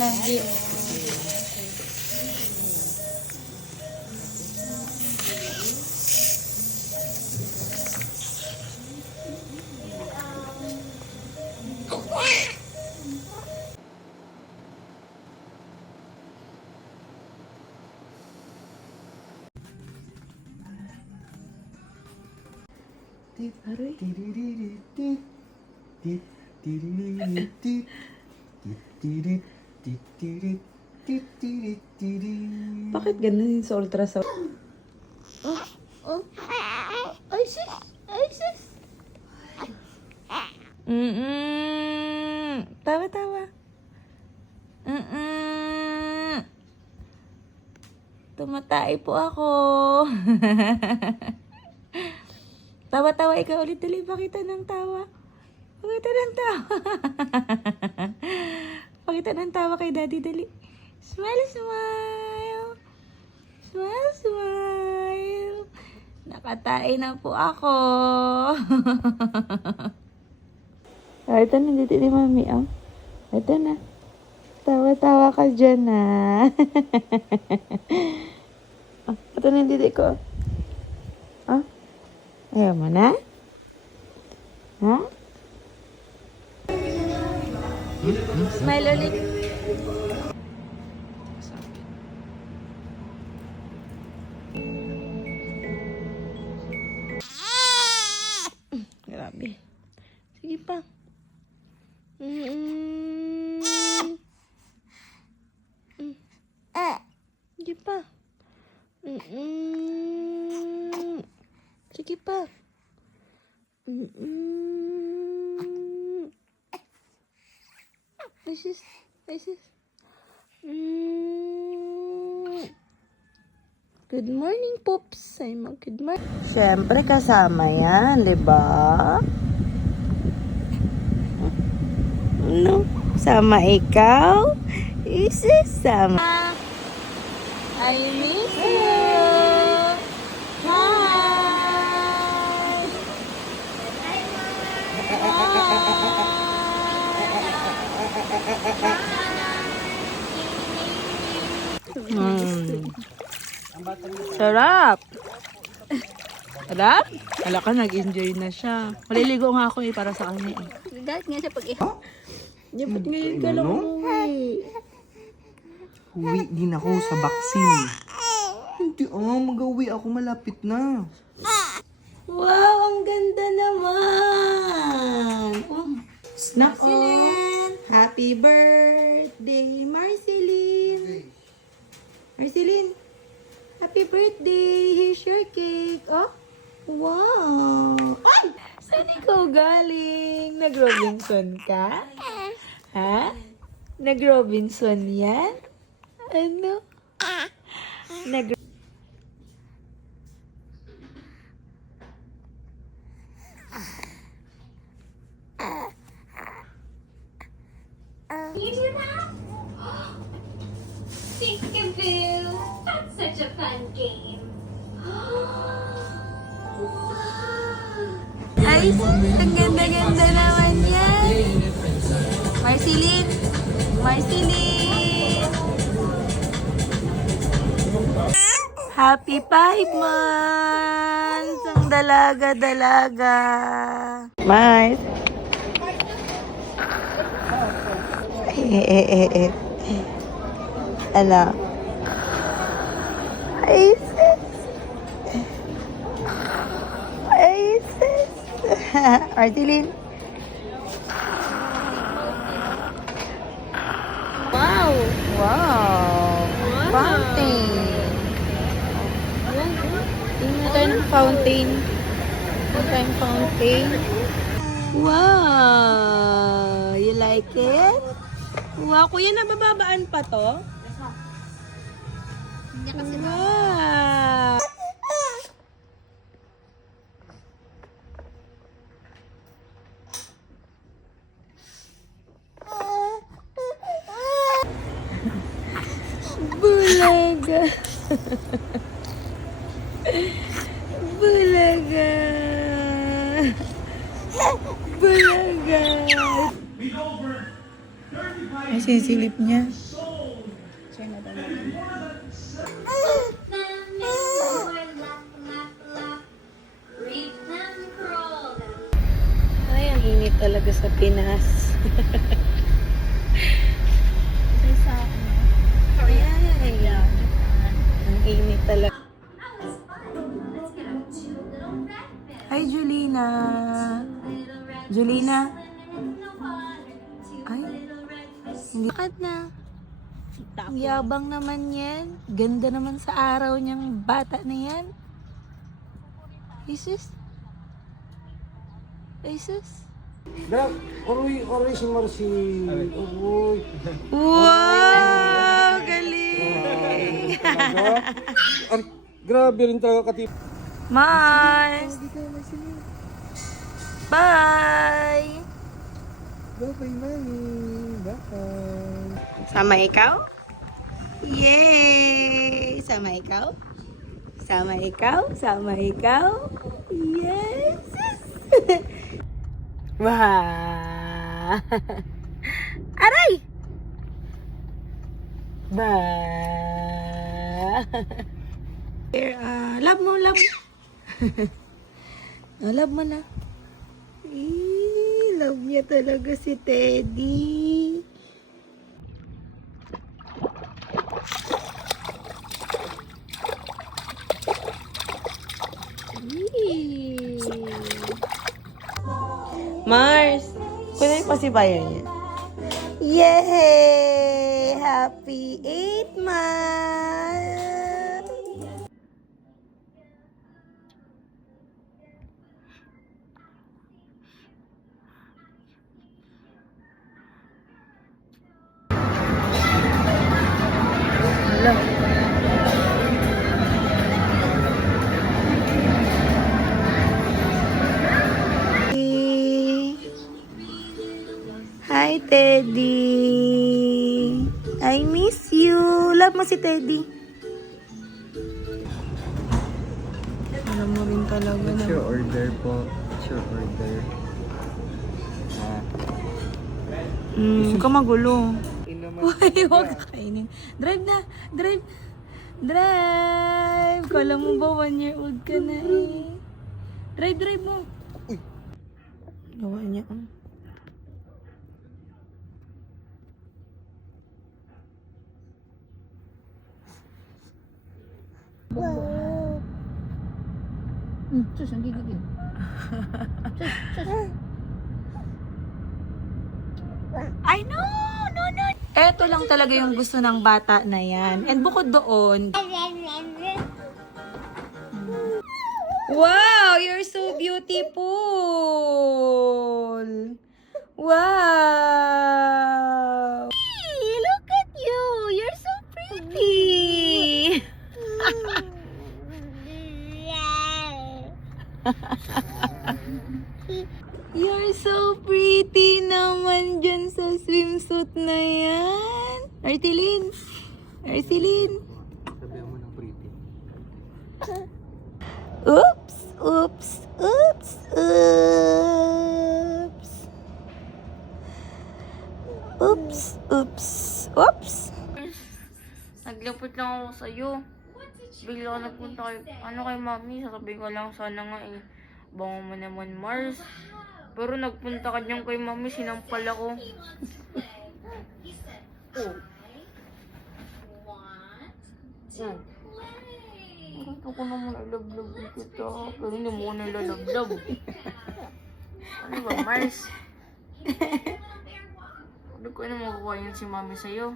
na. Aray. Bakit ganun yung sa ultrasound? Oh, oh. Ay, sis! Ay, sis! Tawa. Tumatay po ako. Tawa, ikaw ulit. Dali, pakita ng tawa. Pakita ng tawa. Pakita ng tawa kay daddy, dali. Smile. Smile. Nakatay na po ako. Ito na, dito ni mami, oh. Ito na. Tawa ka dyan, ah. Ito na, dito ko. Ah? Ayaw mo na? Ha? Smile ulit. Grabe. Sige pa. Sige pa. Sige pa. Isis. Good morning, Pops. Good morning. Siyempre, kasama yan, di ba? Ano? Sama ikaw? Isis, sama. I miss you. Sarap! Sarap? Wala ka, nag-enjoy na siya. Maliligo nga ako para sa kanya eh. Galit nga siya pag Dapat ngayon ka lang umuwi. Uwi din ako sa vaccine. Hindi mag-uwi ako, malapit na. Wow, ang ganda naman! Oh, snack on! Happy birthday, Marceline! Marceline, happy birthday! Here's your cake! Oh, wow! Ay! Saan ikaw galing? Nag-Robinson ka? Ha? Nag-Robinson yan? Ano? Nag- You do that? Peekaboo! That's such a fun game. Ay, ang ganda-ganda naman yan. Marceline! Happy 5 months! Ang dalaga. Mars! Ala. Ay, sis! Marceline! Wow! Fountain! Tingnan tayo ng fountain. Wow! You like it? Wow, kuya, nabababaan pa to? Hindi kasi Wow! Bulaga! Ay, sisilip niya. share na daw natin. Then make more lap, lap, lap. Reach them, crawl them. Ay, ang init talaga sa Pinas. Kasi sa Korea. Ay, ang init talaga. That was fun. Let's get our two little red beds. Hi, Julina. Little red Julina. in the water. Two Ay. little red fish. Hindi. Bakit na? Ang yabang naman yan. Ganda naman sa araw niyang bata na yan. Jesus? Jesus? Dap, oray si Marcy. Uy. Wow! Galing! Ay, grabe rin talaga katip. Mars! Bye! Bye-bye, mami. Bye. Sama ikaw? Yay! Sama ikaw? Sama ikaw? Sama ikaw? Yes! Wah! Aray! Ba! Here, love mo, love mo. Love mo na. Love niya talaga si Teddy. Mars, kunay pa si Bayan niya. Yay! Happy 8 months! Hello. Hi, Teddy. I miss you. Love mo si Teddy. Alam mo rin talaga na. It's your order po. It's your order. Huwag ka magulo. Inaman. Uy, huwag ka kainin. Drive na. Drive. Drive. Kala mo ba 1 year old ka na eh. Drive mo. Uy. Gawa niya. Sus, ang gigigil. I know! No, no! Eto lang talaga yung gusto ng bata na yan. And bukod doon... Wow! You're so beautiful! Wow! Hey, look at you! You're so pretty! You're so pretty naman dyan sa swimsuit na yan. Artilin! Artilin! Sabihan mo ng pretty. Oops! Oops! Oops! Oops! Oops! Oops! Oops! Naglapit lang ako sa'yo. Bigla ko nagpunta kay mami, sasabihin ko lang sana nga eh. Bango mo naman, Mars. Pero nagpunta ka dyan kay mami, sinampal ako. Oh. Oh. Gusto ko naman ilab-lab kita, pero hindi mo ko nilalab-lab. Ano ba, Mars? Hindi ko na makukuha yun si mami sa'yo.